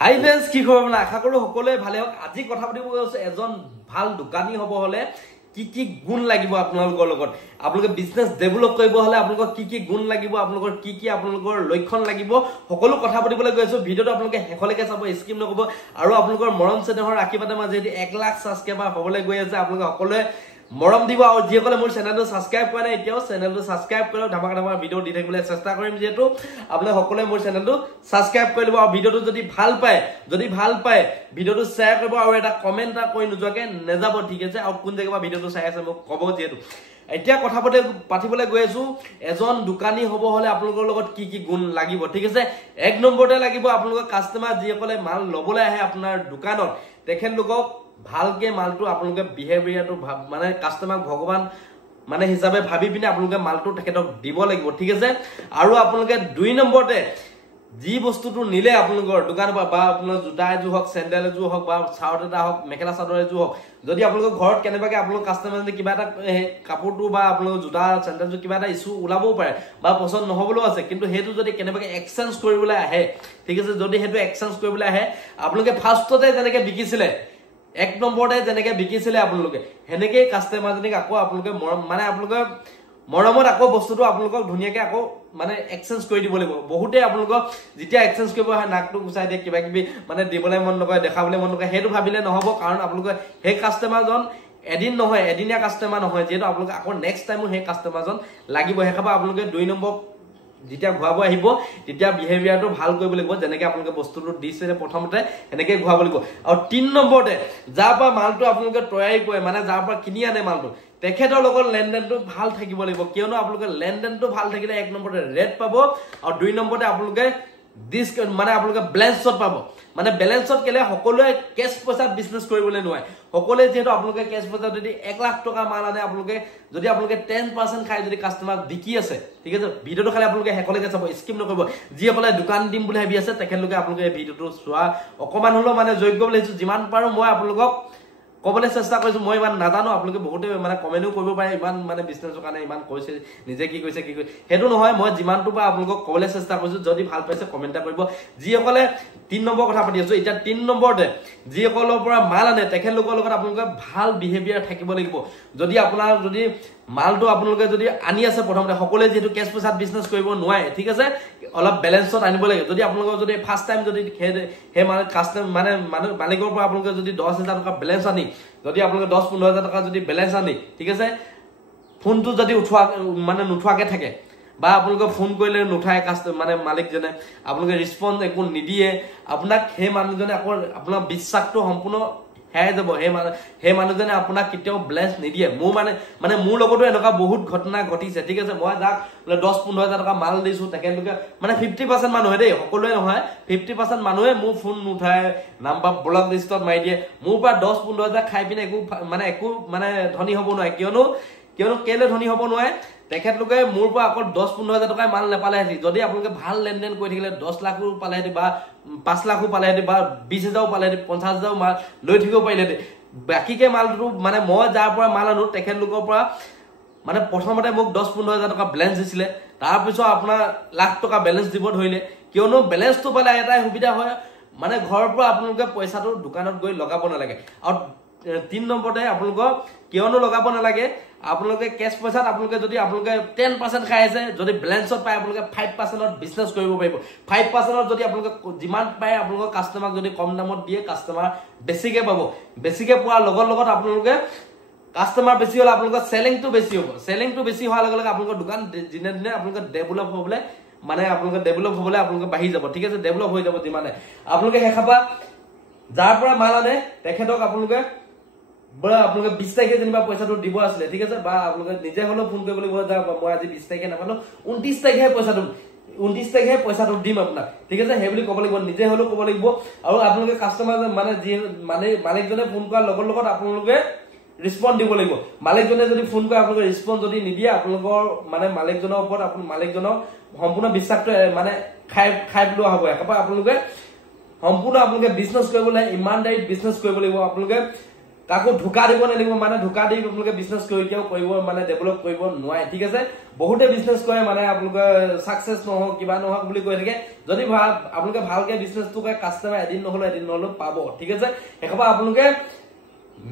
হাই French কি খবৰ মানে আশা কৰো সকলোৱে ভালে হওক আজি কথা পাতিব গৈছে এজন ভাল দোকানী হ'ব হলে কি গুণ লাগিব আপোনালোকৰ লগত আপোনালোকে বিজনেস ডেভেলপ কৰিব হলে আপোনালোকৰ কি গুণ লাগিব আপোনালোকৰ কি আপোনালোকৰ লক্ষণ লাগিব সকলো কথা পাতিবলৈ গৈছো ভিডিওটো আপোনালোকে হেখলৈকে চাব স্কিপ নকৰিব আৰু আপোনালোকৰ মৰম চেনেহৰ আশীৰ্বাদে মাজে 1 লাখ সাবস্ক্ৰাইবাৰ হ'বলৈ গৈ আছে আপোনালোকে সকলোৱে মৰম দিব আৰু যিসকলে মোৰ চেনেলটো সাবস্ক্ৰাইব কৰা নাই এতিয়াও চেনেলটো সাবস্ক্ৰাইব কৰক ধামাকা ভিডিও দি থাকিবলৈ চেষ্টা কৰিম যেহেতু আপোনালোকে সকলোৱে মোৰ চেনেলটো সাবস্ক্ৰাইব কৰি লব আৰু ভিডিওটো যদি ভাল পায় ভিডিওটো শেয়াৰ কৰিব আৰু এটা কমেন্ট এটা কৰি নোযোৱাকে নেযাব ঠিক আছে আৰু কোন জেগাৰ পৰা ভিডিওটো চাই আছে মোক ক'ব যেহেতু এতিয়া কথা পাতিবলৈ গৈ আছো এজন দোকানী হ'ব হলে আপোনালোকৰ লগত কি গুণ লাগিব ঠিক আছে এক নম্বৰতে লাগিব আপোনালোকৰ কাস্টমাৰ যিসকলে মাল লবলৈ আহে আপোনাৰ দোকানত তেখেতলোকক ভালকে মালটো আপোনালোকে বিহেভিয়াৰটো মানে কাস্টমাৰ ভগৱান মানে হিচাপে ভাবি পিনে আপোনালোকে মালটো তেখেতক দিব লাগিব ঠিক আছে আৰু আপোনালোকে 2 নম্বৰতে যি বস্তুটো নিলে আপোনালোকৰ দোকানৰ পৰা বা আপোনাৰ জোতা এযোৰ হওক চেন্ডেল এযোৰ হওক বা চাৰ্ট এটা হওক মেখেলা চাদৰ এযোৰ হওক যদি আপোনালোকৰ ঘৰত কেনেবাকে আপোনালোকৰ কাস্টমাৰে কিবা এটা কাপোৰটো বা আপোনালোকৰ জোতা চেন্ডেলটো কিবা এটা ইস্যু ওলাবও পাৰে বা পছন্দ নহবলৈও আছে কিন্তু হেতু যদি কেনেবাকে এক্সচেঞ্জ কৰিবলৈ আহে ঠিক আছে যদি হেতু এক্সচেঞ্জ কৰিবলৈ আহে আপোনালোকে ফাৰ্ষ্টতে যেনেকে বিকিছিলে 1 নম্বৰতে যেনেকে বিকিছিলে আপোনালোকে হেনেকে কাস্টমাৰজনিক আকৌ আপোনালোকে মানে আপোনালোকে মৰমত আকৌ বস্তুটো আপোনালোকক ধুনিয়াকে আকৌ মানে এক্সচেঞ্জ কৰি দিব লাগিব বহুতে আপোনালোকক যেতিয়া এক্সচেঞ্জ কৰিব হয় নাকটো গুছাই দিয়ে কিবা কিবি মানে দিবলৈ মন নকৰে দেখাবলৈ মন নকৰে হেতু ভাবিলে নহব কাৰণ আপোনালোকে হে কাস্টমাৰজন এদিন নহয় এদিনীয়া কাস্টমাৰ নহয় যেটো আপোনালোকে আকৌ নেক্সট টাইমো হে কাস্টমাৰজন লাগিব হেখাবা আপোনালোকে 2 নম্বৰ যেতিয়া ঘুৱাব আহিব তেতিয়া বিহেভিয়াৰটো ভাল কৰিব লাগিব যেনেকে আপোনালোকে বস্তুটো দিছে প্ৰথমতে এনেকে ঘুৱাব লাগিব আৰু 3 নম্বৰতে যাৰ পৰা মালটো আপোনালোকে তৈয়াৰী কৰে মানে যাৰ পৰা কিনি আনে মালটো তেখেতৰ লগত লেনদেনটো ভাল থাকিব লাগিব কিয়নো আপোনালোকে লেনদেনটো ভাল থাকিলে 1 নম্বৰতে ৰেট পাব আৰু 2 নম্বৰতে আপোনালোকে ডিসকাউন্ট মানে আপোনালোকে ব্যালেন্সত পাব মানে ব্যালেন্সত কেলে সকলোৱে কেশ পইচাত বিজনেস কৰিবলৈ নোৱাৰে সকলোৱে যেহেতু আপোনালোকে কেশ পইচা যদি 1 লাখ টকা মাল আনে আপোনালোকে যদি আপোনালোকে 10% খাই যদি কাস্টমাৰ বিকি আছে ঠিক আছে ভিডিওটো খালি আপোনালোকে হেকলৈকে চাব স্কিপ নকৰিব যিসকলে দোকান দিম বুলি ভাবি আছে তেখেতলোকে আপোনালোকে এই ভিডিওটো চোৱা অকমান হলো মানে যোগ্য বুলি হিছো যিমান পাৰো মই আপোনালোকক কবলে চেষ্টা কৰিছো মই ইমান নাজানো আপোনালোকে বহুতে মানে কমেন্টও কৰিব পাৰে ইমান মানে বিজনেছৰ কাৰণে ইমান কৈছে নিজে কি কৈছে হেতু নহয় মই যিমানটো পা আপোনালোকক কবলে চেষ্টা কৰিছো যদি ভাল পাইছে কমেন্ট কৰিব যিসকলে 3 নম্বৰ কথা পাতি আছো এটা 3 নম্বৰতে যিসকলৰ পৰা মাল আনে তেখেতলোকৰ লগত আপোনালোকে ভাল বিহেভিয়াৰ থাকিব লাগিব যদি আপোনাৰ যদি মালটো আপোনালোকে যদি আনি আছে প্ৰথমতে সকলোৱে যেটো কেশ পইচাত বিজনেস কৰিব নোৱাৰে ঠিক আছে অলপ ব্যালেন্সত আনিব লাগে যদি আপোনালোকৰ যদি ফাৰ্স্ট টাইম যদি হে মানে কাস্টমাৰ মানে মালিকৰ পৰা আপোনালোকে যদি 10000 টকা ব্যালেন্স আনি যদি আপোনালোকে 10-15000 টকা যদি ব্যালেন্স আনি ঠিক আছে ফোনটো যদি উঠোৱা মানে নুঠোৱাকে থাকে বা আপোনালোকে ফোন কৰিলে নুঠায় কাস্টমাৰ মানে মালিকজনে আপোনালোকে ৰেসপন্স একো নিদিয়ে আপোনাক হে মানুহজনে আপোনাৰ বিশ্বাসটো সম্পূৰ্ণ হেৰাই যাব হে মানুহজনে আপোনাক কেতিয়াও ব্যালেন্স নিদিয়ে মোৰ মানে মোৰ লগতো এনেকা বহুত ঘটনা ঘটিছে ঠিক আছে মই যাক 10-15000 টকা মাল দিছো তেখেতলোকে মানে 50% মানুহে দেই সকলোৱে নহয় 50% মানুহে মোৰ ফোন নুঠায় নাম্বাৰ ব্লক লিষ্টত মাৰি দিয়ে মোৰ পৰা 10-15000 খাই পিনে একো মানে ধনী হ'ব নোৱাৰে কিয়নো কেলে ধনী হ'ব নোৱাৰে তেখেতলোকে মোৰ পৰা আকৌ 10-15000 টকা মাল নেপালে যদি আপোনালোকে ভাল লেনদেন কৰি থাকিলে 10 লাখো পালে বা 5 লাখো পালে বা 20000 পালে 50000 মাল লৈ থাকিব পাৰিলে বাকিকে মালটো মানে মই যাৰ পৰা মাল আনো তেখেতলোকৰ পৰা মানে প্ৰথমতে মোক 10-15000 টকা ব্যালেন্স দিছিলে তাৰ পিছত আপোনাৰ লাখ টকা ব্যালেন্স দিব ধৰিলে কিয়নো ব্যালেন্সটো পালে এটাই সুবিধা হয় মানে ঘৰৰ পৰা আপোনালোকে পইচাটো দোকানত গৈ লগাব নালাগে আৰু 3 নম্বৰতে আপোনালোকক কিয়নো লগাব নালাগে আপোনালোকে কেশ পইচাত আপোনালোকে যদি আপোনালোকে 10% খাই আছে যদি ব্যালেন্সত পায় আপোনালোকে 5%ত বিজনেস কৰিব পাৰিব 5%ত যদি আপোনালোকে যিমান পায় আপোনালোকৰ কাস্টমাৰক যদি কম দামত দিয়ে কাস্টমাৰ বেছিকে পাব বেছিকে পোৱাৰ লগত আপোনালোকে কাস্টমাৰ বেছি হলে আপোনালোকৰ সেলিংটো বেছি হ'ব সেলিংটো বেছি হোৱাৰ লগে লগে আপোনালোকৰ দোকান দিনে দিনে আপোনালোকে ডেভেলপ হ'বলে মানে আপোনালোকে ডেভেলপ হ'বলে আপোনালোকে বাঢ়ি যাব ঠিক আছে ডেভেলপ হৈ যাব যিমানে আপোনালোকে হেখাবা যাৰ পৰা মাল আনে তেখেতক আপোনালোকে বড় আপোনালোকে 20 তাৰিখে যেনিবা পইচাটো দিব আছিল ঠিক আছে বা আপোনালোকে নিজে হলো ফোন কৰিব লাগিব যা মই আজি 20 তাৰিখে নাপালো 29 তাৰিখে পইচাটো দিম আপোনাক ঠিক আছে হে বুলি ক'ব লাগিব নিজে হলো ক'ব লাগিব আৰু আপোনালোকে কাস্টমাৰ মানে মালিকজনে ফোন কৰাৰ লগত আপোনালোকে ৰেসপন্স দিব লাগিব মালিকজনে যদি ফোন কৰে আপোনালোকে ৰেসপন্স যদি নিদিয়ে আপোনালোকৰ মানে মালিকজনৰ ওপৰত আপোনাৰ মালিকজনৰ সম্পূৰ্ণ বিশ্বাসটো মানে খাই লোৱা হ'ব একেবাৰে আপোনালোকে সম্পূৰ্ণ আপোনালোকে বিজনেস কৰিবলৈ ইমানদাৰী বিজনেস কৰিব লাগিব আপোনালোকে কাকো ঢুকা দিব নালাগিব মানে ঢুকা দি আপোনালোকে বিজনেছ কৰিব মানে ডেভেলপ কৰিব নোৱাৰে ঠিক আছে বহুতে বিজনেছ কৰে মানে আপোনালোকে সাকসেস নহওক কিবা নহওক বুলি কৈ থাকে যদি আপোনালোকে ভালকে বিজনেছটো কৰে কাস্টমাৰ এদিন নহলো পাব ঠিক আছে একবা আপোনালোকে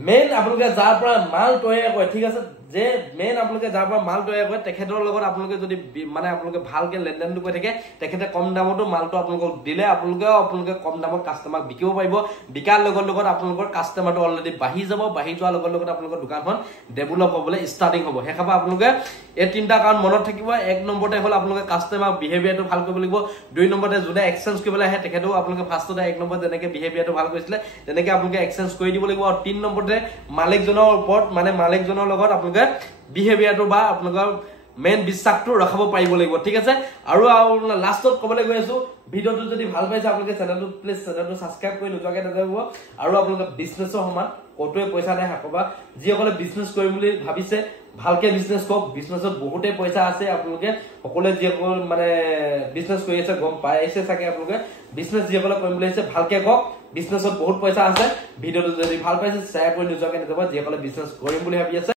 মেইন আপোনালোকে যাৰ পৰা মাল তৈয়াৰ কৰে ঠিক আছে যে মেইন আপোনালোকে যাৰ পৰা মাল তৈয়াৰ কৰে তেখেতৰ লগত আপোনালোকে যদি মানে আপোনালোকে ভালকে লেনদেনটো কৰি থাকে তেখেতে কম দামতো মালটো আপোনালোকক দিলে আপোনালোকে কম দামত কাস্টমাৰক বিকিব পাৰিব বিকাৰ লগত আপোনালোকৰ কাস্টমাৰটো অলৰেডি বাঢ়ি যাব বাঢ়ি যোৱাৰ লগত আপোনালোকৰ দোকানখন ডেভেলপ হ'বলৈ ষ্টাৰ্টিং হ'ব হেকাবা আপোনালোকে এই তিনটা কাৰণ মনত থাকিব এক নম্বৰতে হ'ল আপোনালোকে কাস্টমাৰ বিহেভিয়াৰটো ভাল কৰিব লাগিব দুই নম্বৰতে যোনে এক্সচেঞ্জ কৰিবলৈ আহে তেখেতেও আপোনালোকে ফাৰ্ষ্টতে এক নম্বৰ যেনেকৈ বিহেভিয়াৰটো ভাল কৰিছিলে তেনেকৈ আপোনালোকে এক্সচেঞ্জ কৰি দিব লাগিব আৰু তিন নম্বৰতে মালিকজনৰ ওপৰত মানে মালিকজনৰ লগত আপোনালোকে বিহেভিয়াৰটো বা আপোনালোকৰ মেইন বিশ্বাসটো ৰখাব পাৰিব লাগিব ঠিক আছে আৰু লাষ্টত ক'বলৈ গৈ আছো ভিডিঅ'টো যদি ভাল পাইছে আপোনালোকে চেনেলটো প্লিজ চেনেলটো সাবস্ক্ৰাইব কৰি নোযোৱাকৈ নাযাব আৰু আপোনালোকে বিজনেছৰ সমান কতোৱে পইচা নাই হাকবা যিসকলে বিজনেছ কৰিম বুলি ভাবিছে ভালকে বিজনেছ কৰক বিজনেছত বহুতে পইচা আছে আপোনালোকে সকলোৱে যিসকল মানে বিজনেছ কৰি আছে গম পাইছে চাগে আপোনালোকে বিজনেছ যিসকলে কৰিম বুলি আছে ভালকে কৰক বিজনেছত বহুত পইচা আছে ভিডিঅ'টো যদি ভাল পাইছে শ্বেয়াৰ কৰি নোযোৱাকৈ নাযাব যিসকলে বিজনেছ কৰিম বুলি ভাবি আছে